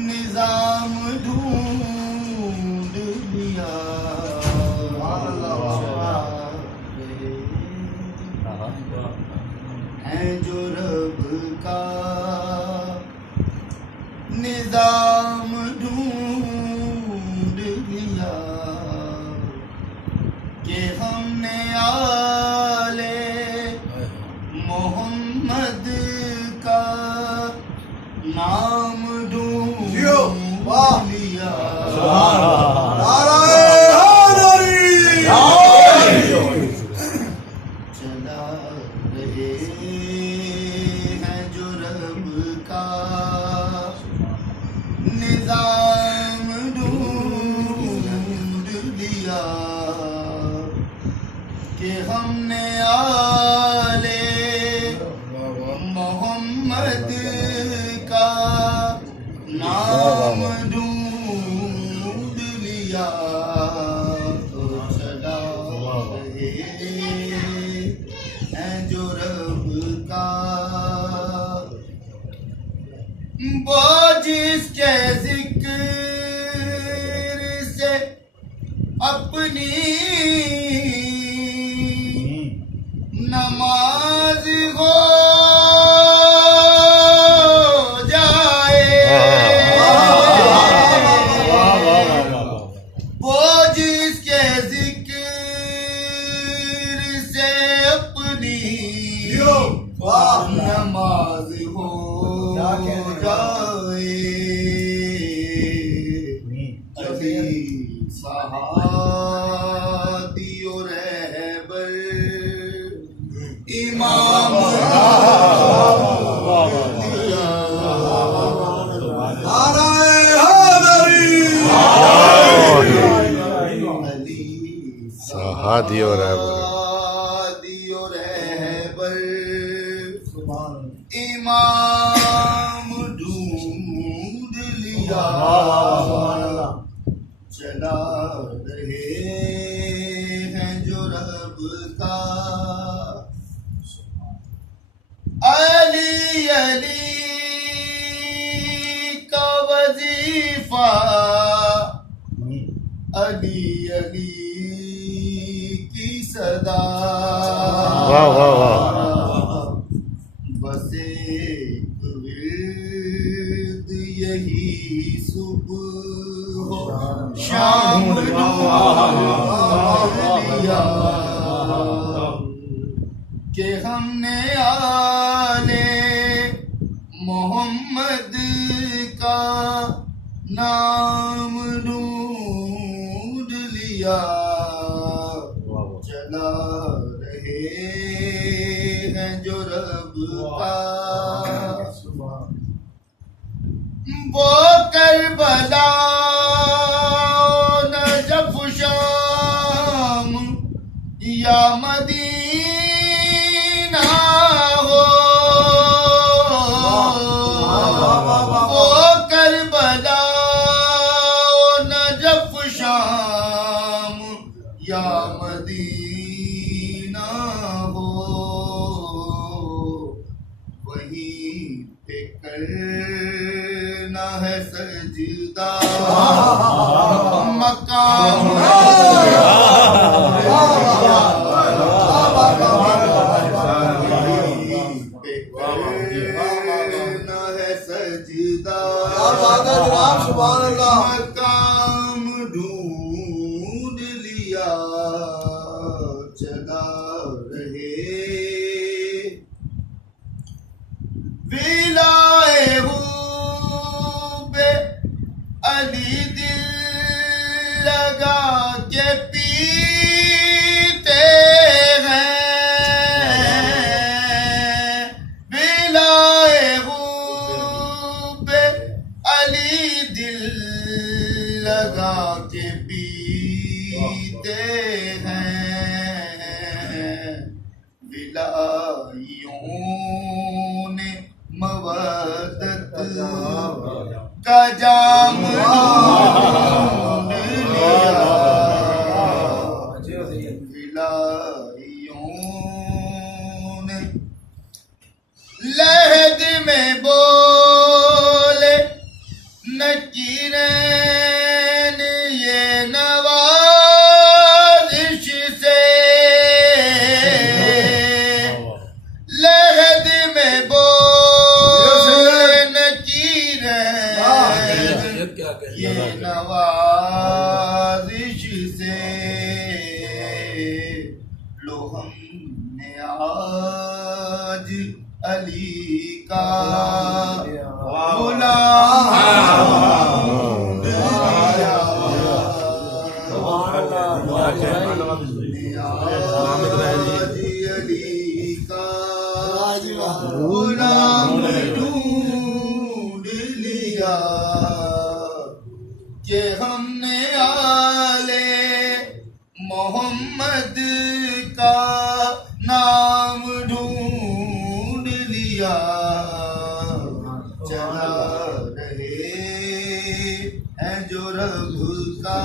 निजाम ढूंढ लिया है जो रब का निजाम ढूंढ लिया कि हमने आले मोहम्मद का नाम ढूंढ लिया। चला रहे हैं जो रब का निजाम ढूंढ लिया कि हमने आले मोहम्मद का नाम ढूंढ लिया। तो चला रहे हैं जो रब का वो जिसके जिक्र से अपनी नमाज हो जाए, वो जिसके जिक्र से अपनी नमाज हो जाए। अली सहादी और रहबर इमाम सहादी और रहबर इमाम ढूंढ लिया। चला रहे हैं जो रब का अली अली का वजीफा अली अली की सदा बस एक विर्द यही सुबह शाम लिया कि हमने आले मोहम्मद का नाम ढूंढ लिया। चला रहे हैं जो रब का वो करबला नजफ शाम या मदीना हो, वो करबला नजफ शाम या मदीना हो, वहीं पे करना है सजदा मकाम करना है सजदा मकाम ढूंढ लिया। चला रहे विलाए बे अली दिल लगा के पीते हैं, विलाए बे अली दिल लगा के पीते हैं। विलाइयों ने मवद्दत का जाम ढूंढ लिया। इलाहियों ने लहद में बोले नकीरैन ये नवाजिश से लहद में बोले नकीरैन ये नवाजिश से लो हमने आज अली का गुलाम अली का गुलाम ढूंढ लिया कि हमने आले मोहम्मद का नाम ढूंढ लिया चला रहे हैं जो रब का